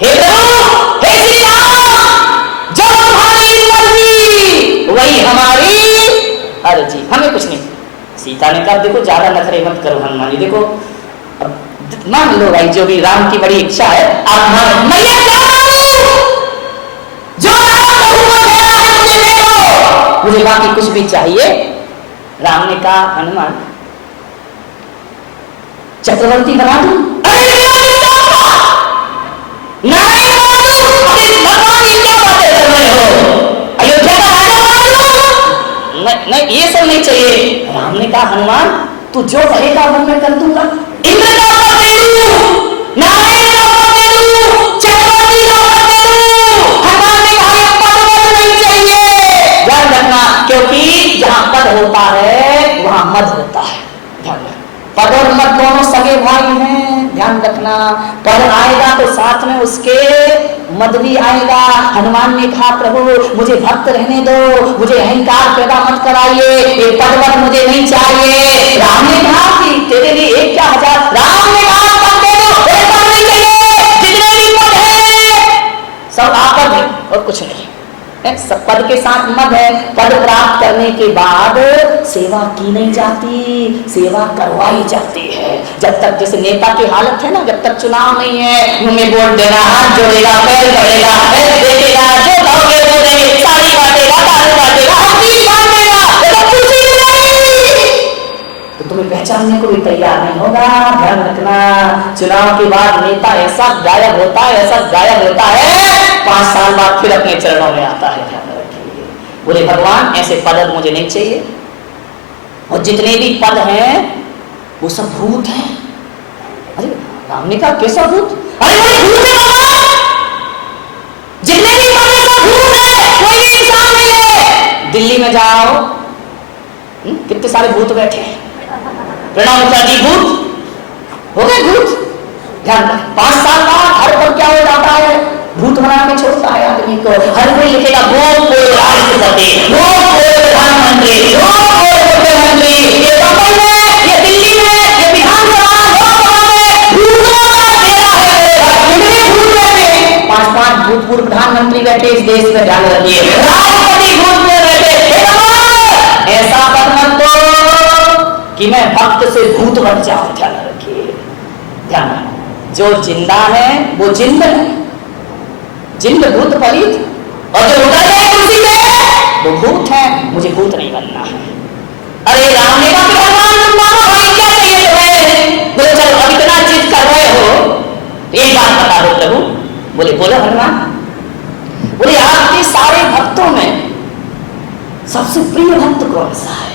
हे प्रभु, हे श्री राम, जो तुम्हारी मर्जी वही हमारी अर्जी, हमें कुछ नहीं। सीता ने कहा देखो ज्यादा नखरे मत करो हनुमान जी, देखो मान लो भाई जो भी राम की बड़ी इच्छा है आप मान, मैया जो मुझे दे दो, मुझे बाकी कुछ भी चाहिए। राम ने कहा हनुमान चक्रवर्ती बना दूं? नहीं ये सब नहीं चाहिए। राम ने कहा हनुमान तू जो कहेगा वो मैं कर दूंगा। इंद्र का पद दे दूं, नारायण का पद दे दूं, चक्रवर्ती का पद दे दूं। हनुमान ने कहा ये पद नहीं चाहिए। ध्यान रखना, क्योंकि जहां पद होता है वहां मद होता है। ध्यान रखना, पद और मद दोनों सगे भाई हैं। ध्यान रखना, पद आएगा तो साथ में उसके मद भी आएगा। हनुमान ने कहा प्रभु मुझे भक्त रहने दो, मुझे अहंकार पैदा मत कराइए, ये पद वद मुझे नहीं चाहिए। राम ने कहा कि तेरे लिए एक क्या हजार। राम ने कहा पद दे दो, पद नहीं चाहिए, जितने भी पद है सब आपद है और कुछ नहीं। सब पद के साथ मद है। पद प्राप्त करने के बाद सेवा की नहीं जाती, सेवा करवाई जाती है। जब तक जैसे नेता की हालत है ना, जब तक चुनाव नहीं है मुंह में वोट देना, हाथ जोड़ेगा, पैर पड़ेगा, देखेगा, जो कहोगे वो देंगे, साड़ी बांटेगा, दारू बांटेगा, हर बांटेगा, तो तुम्हें पहचानने को भी तैयार नहीं होगा। ध्यान रखना, चुनाव के बाद नेता ऐसा गायब होता है, ऐसा गायब होता है, 5 साल बाद फिर अपने चरणों में आता है। ध्यान रखिए, बोले भगवान ऐसे पद मुझे नहीं चाहिए, और जितने भी पद हैं वो सब भूत हैं। अरे राम ने कहा कैसा भूत? अरे भूत है भगवान, जितने भी पद हैं सब भूत है, कोई इंसान नहीं है। दिल्ली में जाओ, कितने सारे भूत बैठे हैं, प्रणव मुखर्जी भूत हो गए, भूत। ध्यान रखें, 5 साल बाद हर पद क्या हो जाता है, भूत बना के छोड़ता है आदमी को। हर कोई लिखेगा भूत राष्ट्रपति, भूत प्रधानमंत्री, भूत मुख्यमंत्री, ये बंबई में, ये दिल्ली में, ये विधानसभा, लोकसभा में भूतों का डेरा है। कितने भूत बैठे, 5-5 भूतपूर्व प्रधानमंत्री बैठे इस देश में। ध्यान रखिए, राष्ट्रपति भूत में बैठे। ऐसा पद मत दो कि मैं भक्त से भूत बन जाऊं। ध्यान रखिए, ध्यान, जो जिंदा है वो जिंद है, जिंद भूत पलित, और जो उतर गए कुर्सी पे वो भूत है, मुझे भूत नहीं बनना है। अरे राम ने कहा भगवान तुम मानो भाई क्या चाहिए तुम्हें? बोले चलो अब इतना जिद कर रहे हो एक बात बता दो प्रभु। बोले बोलो हनुमान। बोले आपके सारे भक्तों में सबसे प्रिय भक्त कौन सा है,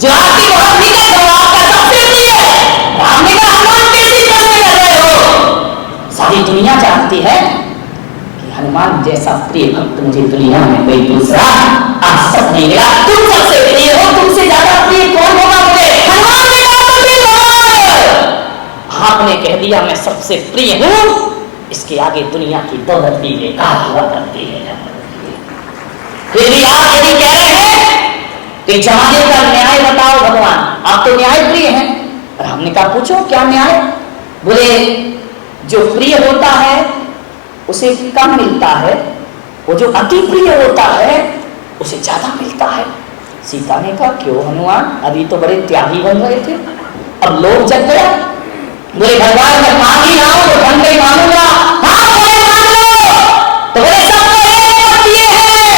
जो आपकी बहुत निकट हो, आपका सबसे प्रिय है? राम ने कहा हनुमान कैसी प्रश्न कर रहे हो, सारी दुनिया जानती है कि हनुमान जैसा प्रिय भक्त मुझे दुनिया में कोई दूसरा आज तक नहीं मिला। तुम सबसे प्रिय हो, तुमसे ज्यादा प्रिय कौन होगा मुझे? हनुमान ने कहा आपने कह दिया मैं सबसे प्रिय हूं, इसके आगे दुनिया की दौलत भी बेकार हुआ करती है। फिर भी आप यदि कह रहे हैं कि जमाने का न्याय बताओ भगवान, आप तो न्याय प्रिय हैं। राम ने कहा पूछो क्या न्याय? बोले जो प्रिय होता है उसे कम मिलता है, वो जो अति प्रिय होता है उसे ज्यादा मिलता है। सीता ने कहा क्यों हनुमान, अभी तो बड़े त्यागी बन रहे थे, अब लोग जग गया। बोले भगवान मैं मान ही रहा हूं तो ढंग से मानूंगा। हाँ बोले मान लो, तो बोले सबको एक पद दिए हैं,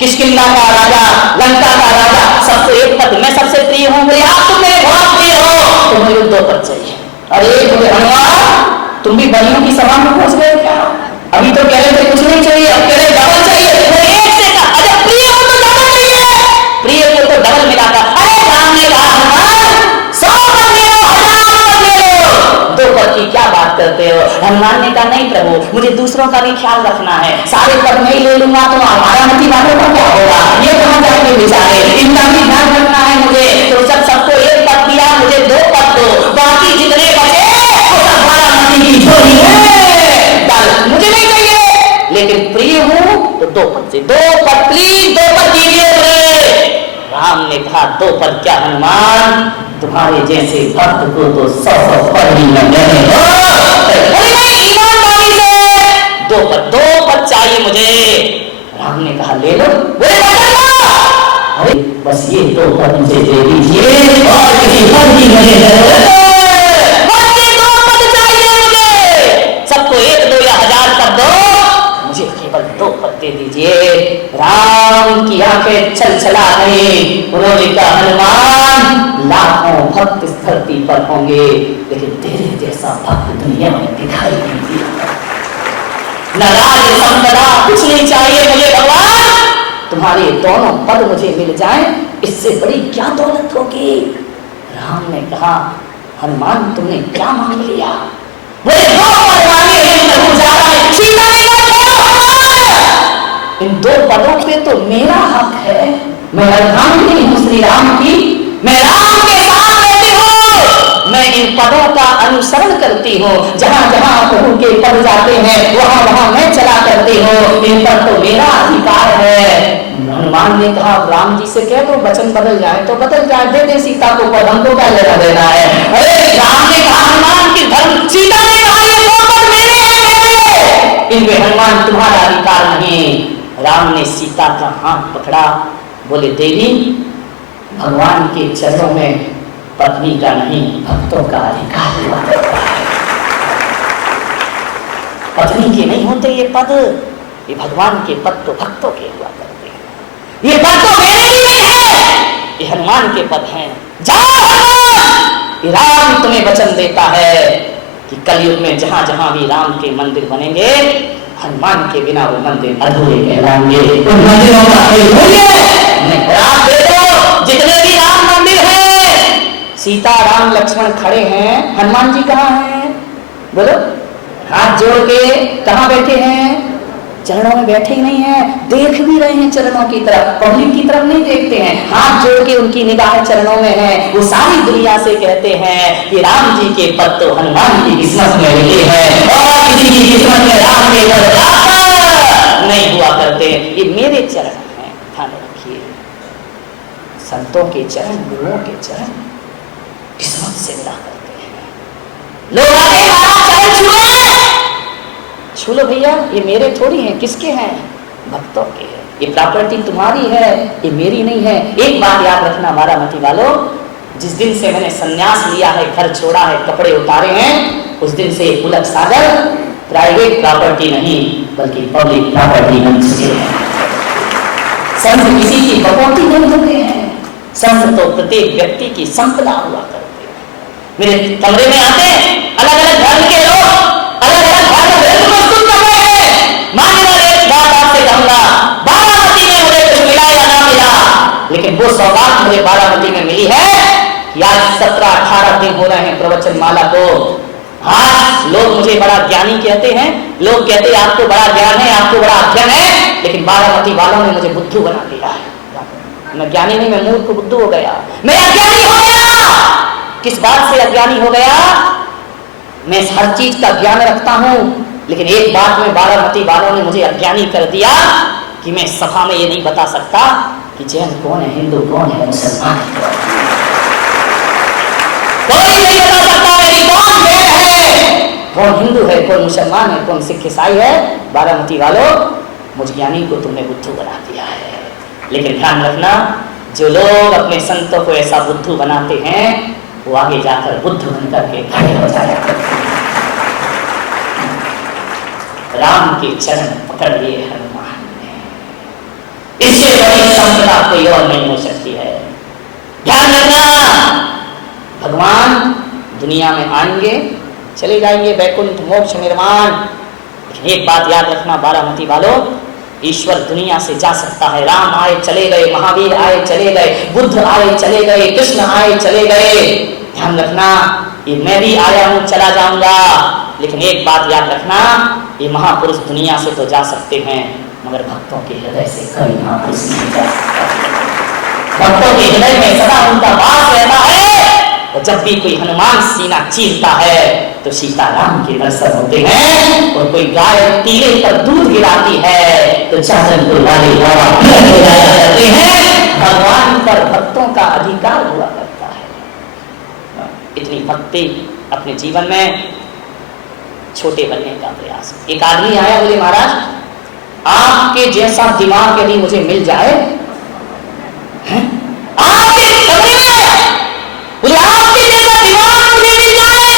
किष्किंधा का राजा, लंका का राजा, सबको एक पद, मैं सबसे प्रिय हूं। बोले आप तो मेरे बहुत प्रिय हो, तो मुझे 2 पद चाहिए। अरे बोले हनुमान तुम भी बलियों की सभा में पहुंच गए क्या? अभी तो कह रहे थे कुछ नहीं चाहिए, अब कह रहे डबल चाहिए। बोले एक से का, अच्छा प्रिय हो तो डबल चाहिए, प्रिय को तो डबल मिला था। अरे राम ने कहा हनुमान 100 पद ले लो, 1000 पद ले लो, 2 पद की क्या बात करते हो? हनुमान ने कहा नहीं प्रभु, मुझे दूसरों का भी ख्याल रखना है, सारे पद नहीं ले लूंगा तो हमारा मती वालों का क्या होगा, ये कहां जाके बेचारे, इनका भी ध्यान रखना है मुझे। तो जब सबको 1 पद दिया, मुझे 2 पद दो, बाकी जितने बचे वो सब हमारा मती की झोली है, मुझे नहीं चाहिए, लेकिन प्रिय हूं तो 2 पद से, 2 पद प्लीज, 2 पद दीजिए। राम ने कहा 2 पद क्या हनुमान, तुम्हारे जैसे भक्त को तो 100 पद ही न देने हो। ईमानदारी से दो पद चाहिए मुझे। राम ने कहा ले लो। अरे बस ये दो पद मुझे दे दीजिए और किसी पद की मुझे जरूरत है, बस ये दो पद चाहिए मुझे। सबको एक दो या हजार पद दो, मुझे केवल दो पद दे दीजिए। राम की आंखें छलछला गई। उन्होंने कहा हनुमान लाखों भक्त इस धरती पर होंगे लेकिन तेरे जैसा भक्त दुनिया में दिखाई नहीं दिया। नाराज संपदा कुछ नहीं चाहिए मुझे भगवान, तुम्हारे दोनों पद मुझे मिल जाएं, इससे बड़ी क्या दौलत होगी। राम ने कहा हनुमान तुमने क्या मांग लिया? बोले दो पद मांगे हैं, जा रहा है सीता ने इन दो पदों पे तो मेरा हक है। मैं अर्धांगिनी हूं श्री राम की, मैं राम के साथ रहती हूँ, मैं इन पदों का अनुसरण करती हूँ। जहां जहां प्रभु के पद जाते हैं वहां वहां मैं चला करती हूँ, इन पर तो मेरा अधिकार है। हनुमान ने कहा राम जी से कह दो वचन बदल जाए तो बदल जाए, दे दे सीता को पद, हमको क्या लेना देना है। अरे राम ने कहा हनुमान की धर्म, सीता ने कहा ये दो पद मेरे हैं मेरे, इनमें हनुमान तुम्हारा अधिकार नहीं। राम ने सीता का हाथ पकड़ा, बोले देवी भगवान के चरणों में पत्नी का नहीं भक्तों का अधिकार हुआ करता है। पत्नी के नहीं होते ये पद, ये भगवान के पद तो भक्तों के हुआ करते हैं। ये पद तो मेरे ही नहीं है, ये हनुमान के पद हैं। जाओ हनुमान, राम तुम्हें वचन देता है कि कलयुग में जहां जहां भी राम के मंदिर बनेंगे हनुमान के बिना वो मंदिर अधूरे कहलाएंगे। उन मंदिरों का राम देखो जितने भी राम मंदिर हैं, सीता राम लक्ष्मण खड़े हैं, हनुमान जी कहाँ हैं? बोलो, हाथ जोड़ के कहाँ बैठे हैं? चरणों में बैठे ही नहीं है, देख भी रहे हैं चरणों की तरफ, पब्लिक की तरफ नहीं देखते हैं, हाथ जोड़ के उनकी निगाह चरणों में है। वो सारी दुनिया से कहते हैं कि राम जी के पद तो हनुमान की किस्मत में लिखे हैं और किसी की किस्मत में राम के पद नहीं हुआ करते। ये मेरे चरण हैं, ध्यान रखिए। संतों के चरण, गुरुओं के चरण किस्मत से मिला करते हैं। लोग आते हैं चरण छुए, छू लो भैया, ये मेरे थोड़ी हैं, किसके हैं? भक्तों के हैं। ये प्रॉपर्टी तुम्हारी है, ये मेरी नहीं है। एक बात याद रखना बारामती वालों, जिस दिन से मैंने संन्यास लिया है, घर छोड़ा है, कपड़े उतारे हैं, उस दिन से पुलक सागर प्राइवेट प्रॉपर्टी नहीं बल्कि पब्लिक प्रॉपर्टी बन चुके हैं। संत किसी की बकौती नहीं होते हैं, संत तो प्रत्येक व्यक्ति की संपदा हुआ करते हैं। मेरे कमरे में आते अलग अलग धर्म के लोग, अलग अलग धर्म प्रस्तुत कर रहे हैं। मानने वाले एक बात आपसे कहूंगा, बारामती में मुझे कुछ मिला या ना मिला, लेकिन वो सौगात मुझे बारामती में मिली है कि आज 17-18 दिन हो रहे हैं प्रवचन माला को। आज लोग मुझे बड़ा ज्ञानी कहते हैं, लोग कहते हैं आपको बड़ा ज्ञान है, आपको बड़ा अध्ययन है, लेकिन बारामती वालों ने मुझे बुद्धू बना दिया है। मैं ज्ञानी नहीं, मैं मूर्ख बुद्धू हो गया, मैं अज्ञानी हो गया। किस बात से अज्ञानी हो गया? मैं हर चीज का ज्ञान रखता हूं, लेकिन एक बात में बारामती वालों ने मुझे अज्ञानी कर दिया कि मैं सभा में ये नहीं बता सकता कि जैन कौन है, हिंदू कौन है, मुसलमान कोई नहीं बता सकता मेरी कौन जैन है, कौन हिंदू है, कौन मुसलमान है, कौन सिख ईसाई है। बारामती वालों, मुझ ज्ञानी को तुमने बुद्धू बना दिया है। लेकिन ध्यान रखना, जो लोग अपने संतों को ऐसा बुद्धू बनाते हैं वो आगे जाकर बुद्ध बनकर के खड़े हो जाया। राम के चरण पकड़ लिए हनुमान ने, इससे बड़ी संपदा कोई और नहीं हो सकती है। ध्यान रखना, भगवान दुनिया में आएंगे, चले जाएंगे, वैकुंठ मोक्ष निर्माण। लेकिन एक बात याद रखना बारामती वालों, ईश्वर दुनिया से जा सकता है। राम आए चले गए, महावीर आए चले गए, बुद्ध आए चले गए, कृष्ण आए चले गए। ध्यान रखना, ये मैं भी आया हूं, चला जाऊंगा, लेकिन एक बात याद रखना, ये महापुरुष दुनिया से तो जा सकते हैं, मगर भक्तों के हृदय से कोई महापुरुष नहीं जा सकता। भक्तों के हृदय में सदा उनका वास रहता है। और जब भी कोई हनुमान सीना चीरता है तो सीताराम के दर्शन होते हैं। और कोई गाय तीले पर दूध गिराती है तो चादर को लाले करते हैं। भगवान पर भक्तों का अधिकार हुआ करता है। इतनी भक्ति अपने जीवन में छोटे बनने का प्रयास। एक आदमी आया, बोले महाराज आपके जैसा दिमाग यदि मुझे मिल जाए, आपके कमरे में आया, बोले आपके जैसा दिमाग मुझे मिल जाए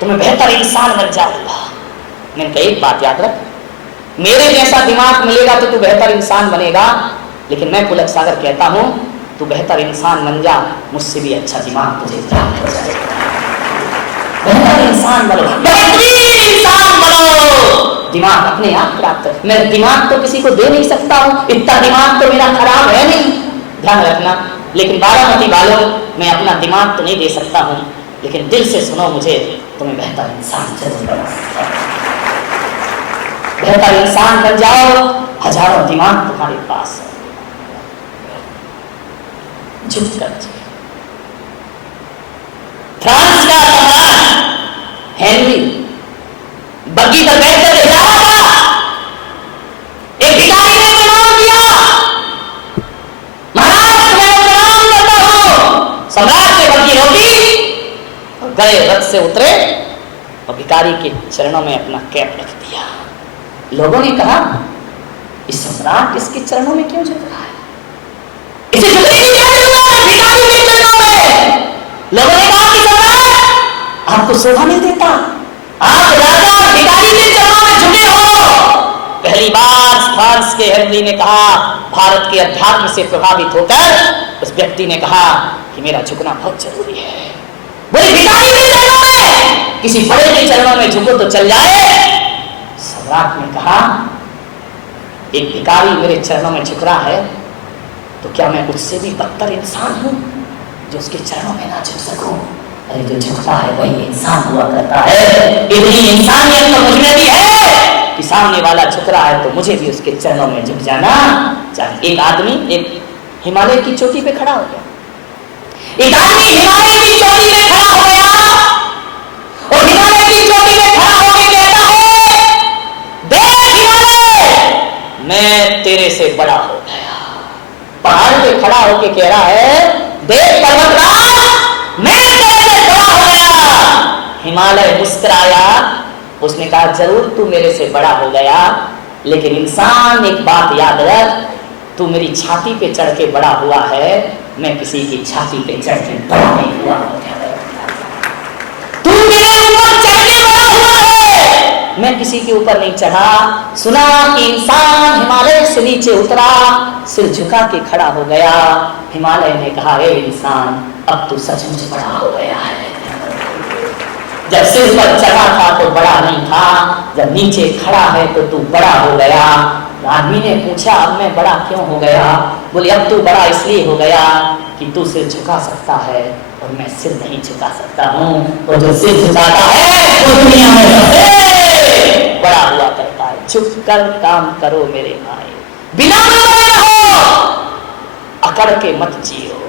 तो मैं बेहतर इंसान बन जाऊंगा। मैंने कहा एक बात याद रख, मेरे जैसा दिमाग मिलेगा तो तू बेहतर इंसान बनेगा, लेकिन मैं पुलक सागर कहता हूं तू बेहतर इंसान बन जा, मुझसे भी अच्छा दिमाग तुझे प्राप्त हो जाएगा। बेहतर इंसान बनो, बेहतरीन इंसान बनो, दिमाग अपने आप प्राप्त। मैं दिमाग तो किसी को दे नहीं सकता हूं, इतना दिमाग तो मेरा खराब है नहीं, ध्यान रखना। लेकिन बारामती वालों, मैं अपना दिमाग तो नहीं दे सकता हूं, लेकिन दिल से सुनो मुझे, तुम्हें बेहतर इंसान जरूर बना सकता हूं। बेहतर इंसान बन जाओ, हजारों दिमाग तुम्हारे पास है। झुक कर फ्रांस का सम्राट हेनरी बग्गी पर बैठकर जा रहा था, एक भिखारी ने प्रणाम किया, महाराज मैं प्रणाम करता हूं। सम्राट ने बग्गी रोकी और गए, रथ से उतरे और भिखारी के चरणों में अपना कैप रख दिया। लोगों ने कहा इस सम्राट इसके चरणों में क्यों झुक रहा है, इसे झुकने की क्या जरूरत है भिखारी के चरणों में। लोगों ने कहा कि सम्राट आपको शोभा नहीं देता, आप राजा भिखारी के चरणों में झुके हो। पहली बार फ्रांस के हेनरी ने कहा, भारत के अध्यात्म से प्रभावित होकर उस व्यक्ति ने कहा कि मेरा झुकना बहुत जरूरी है। बोले भिखारी के चरणों में, किसी बड़े के चरणों में झुको तो चल जाए। सम्राट ने कहा एक भिखारी मेरे चरणों में झुक रहा है तो क्या मैं उससे भी बदतर इंसान हूं जो उसके चरणों में ना झुक सकूं। अरे जो झुकता है वही इंसान हुआ करता है। इतनी इंसानियत तो मुझमें भी है कि सामने वाला झुक रहा है तो मुझे भी उसके चरणों में झुक जाना चाहिए। एक आदमी एक हिमालय की चोटी पे खड़ा हो गया, एक आदमी हिमालय की चोटी पे खड़ा हो गया और हिमालय की चोटी पे खड़ा होकर कहता है देख हिमालय मैं तेरे से बड़ा हो गया। पहाड़ पे खड़ा होकर कह रहा है देख पर्वतराज मैं तेरे से बड़ा हो गया। हिमालय मुस्कुराया, उसने कहा जरूर तू मेरे से बड़ा हो गया, लेकिन इंसान एक बात याद रख, तू मेरी छाती पे चढ़ के बड़ा हुआ है, मैं किसी की छाती पे चढ़ के बड़ा नहीं हुआ। तू मेरे ऊपर चढ़ के बड़ा हुआ है, मैं किसी के ऊपर नहीं चढ़ा। सुना कि इंसान हिमालय से नीचे उतरा, सिर झुका के खड़ा हो गया। हिमालय ने कहा हे इंसान अब तू सचमुच बड़ा हो गया है। जब सिर पर चढ़ा था तो बड़ा नहीं था, जब नीचे खड़ा है तो तू बड़ा हो गया। आदमी ने पूछा अब मैं बड़ा क्यों हो गया। बोले अब तू बड़ा इसलिए हो गया कि तू सिर झुका सकता है और मैं सिर नहीं झुका सकता हूँ, और जो सिर झुकाता है वो दुनिया में सबसे बड़ा हुआ करता है। झुक कर काम करो मेरे भाई, बिना रहो, अकड़ के मत जियो।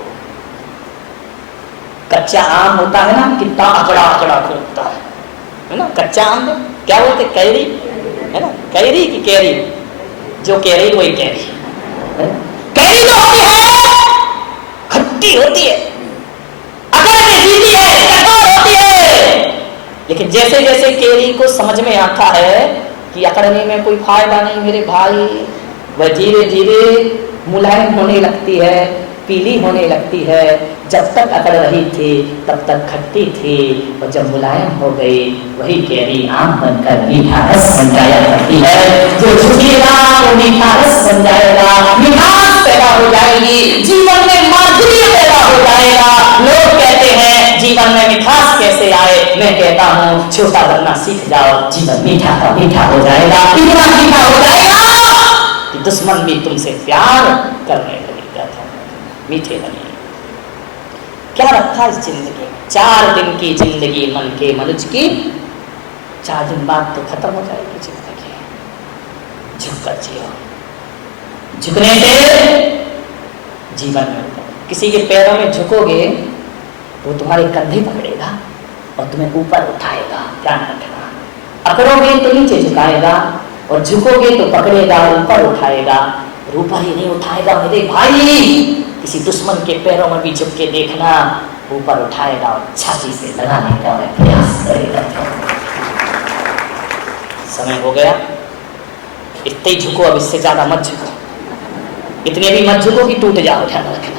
कच्चा आम होता है ना, कितना अकड़ा अकड़ा खोलता है ना। कच्चा आम क्या बोलते कैरी है ना, कैरी की कैरी, जो कैरी वही कैरी। कैरी तो होती है खट्टी होती है, अकड़ में जीती है, कठोर होती है। लेकिन जैसे जैसे कैरी को समझ में आता है कि अकड़ने में कोई फायदा नहीं मेरे भाई, वह धीरे धीरे मुलायम होने लगती है, पीली होने लगती है। जब तक अकड़ रही थी तब तक खट्टी थी, और जब मुलायम हो गई वही कैरी आम बनकर मीठा रस बन जाया करती है। जो झुकेगा वो मीठा रस बन जाएगा, मिठास पैदा हो जाएगी, जीवन में माधुर्य पैदा हो जाएगा। लोग कहते हैं जीवन में मिठास कैसे आए, मैं कहता हूँ छोटा बनना सीख जाओ, जीवन मीठा का मीठा हो जाएगा। इतना मीठा हो जाएगा कि दुश्मन भी तुमसे प्यार करने लगेगा। मीठे बने। क्या रखा इस जिंदगी में, 4 दिन की जिंदगी मन के मनुज की, 4 दिन बाद तो खत्म हो जाएगी जिंदगी। झुक कर जियो, झुकने से जीवन में किसी के पैरों में झुकोगे वो तुम्हारे कंधे पकड़ेगा और तुम्हें ऊपर उठाएगा। ध्यान रखना, अकड़ोगे तो नीचे झुकाएगा और झुकोगे तो पकड़ेगा और ऊपर उठाएगा। ऊपर ही नहीं उठाएगा मेरे भाई, किसी दुश्मन के पैरों में भी झुक के देखना, ऊपर उठाएगा और छाती से लगाने का प्रयास करेगा। समय हो गया, इतने ही झुको, अब इससे ज्यादा मत झुको, इतने भी मत झुको कि टूट जाओ, ध्यान रखना।